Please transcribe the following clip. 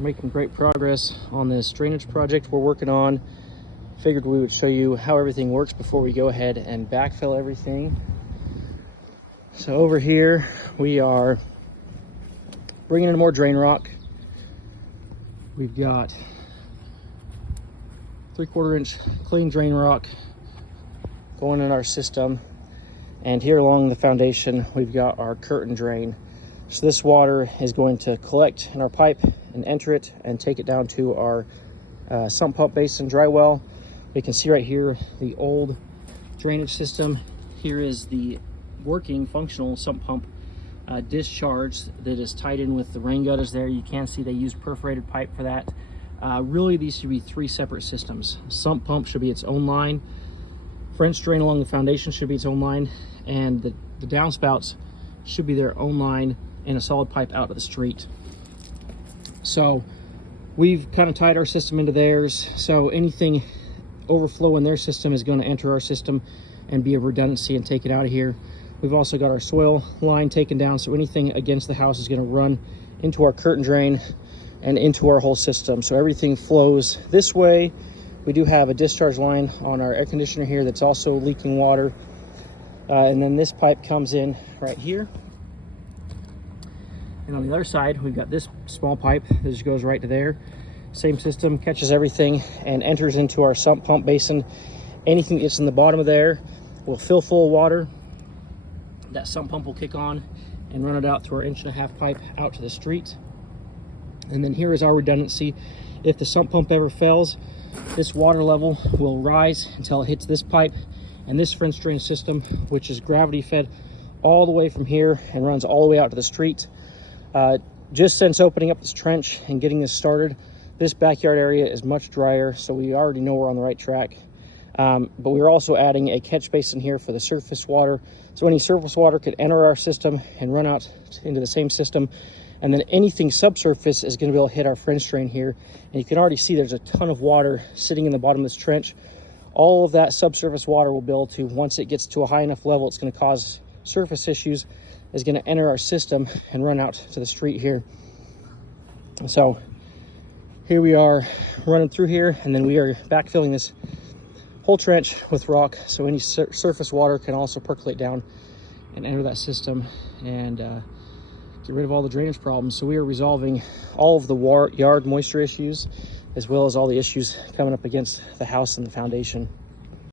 making great progress on this drainage project we're working on. Figured we would show you how everything works before we go ahead and backfill everything. So over here we are bringing in more drain rock. We've got 3/4 inch clean drain rock going in our system, and here along the foundation we've got our curtain drain. So this water is going to collect in our pipe and enter it and take it down to our sump pump basin dry well. You can see right here the old drainage system. Here is the working functional sump pump discharge that is tied in with the rain gutters there. You can see they use perforated pipe for that. Really, these should be 3 separate systems. Sump pump should be its own line. French drain along the foundation should be its own line, and the downspouts should be their own line and a solid pipe out to the street. So we've kind of tied our system into theirs, so anything overflow in their system is going to enter our system and be a redundancy and take it out of here. We've also got our soil line taken down, so anything against the house is going to run into our curtain drain and into our whole system, so everything flows this way. We do have a discharge line on our air conditioner here that's also leaking water, and then this pipe comes in right here. And on the other side, we've got this small pipe that just goes right to there. Same system, catches everything and enters into our sump pump basin. Anything that's in the bottom of there will fill full of water. That sump pump will kick on and run it out through our 1.5 inch pipe out to the street. And then here is our redundancy. If the sump pump ever fails, this water level will rise until it hits this pipe and this French drain system, which is gravity fed all the way from here and runs all the way out to the street. Just since opening up this trench and getting this started, this backyard area is much drier, so we already know we're on the right track. But we're also adding a catch basin here for the surface water, so any surface water could enter our system and run out into the same system, and then anything subsurface is going to be able to hit our French drain here. And you can already see there's a ton of water sitting in the bottom of this trench. All of that subsurface water will be able to, once it gets to a high enough level, it's going to cause surface issues, is going to enter our system and run out to the street here. So here we are running through here, and then we are backfilling this whole trench with rock, so any surface water can also percolate down and enter that system and get rid of all the drainage problems. So we are resolving all of the yard moisture issues, as well as all the issues coming up against the house and the foundation.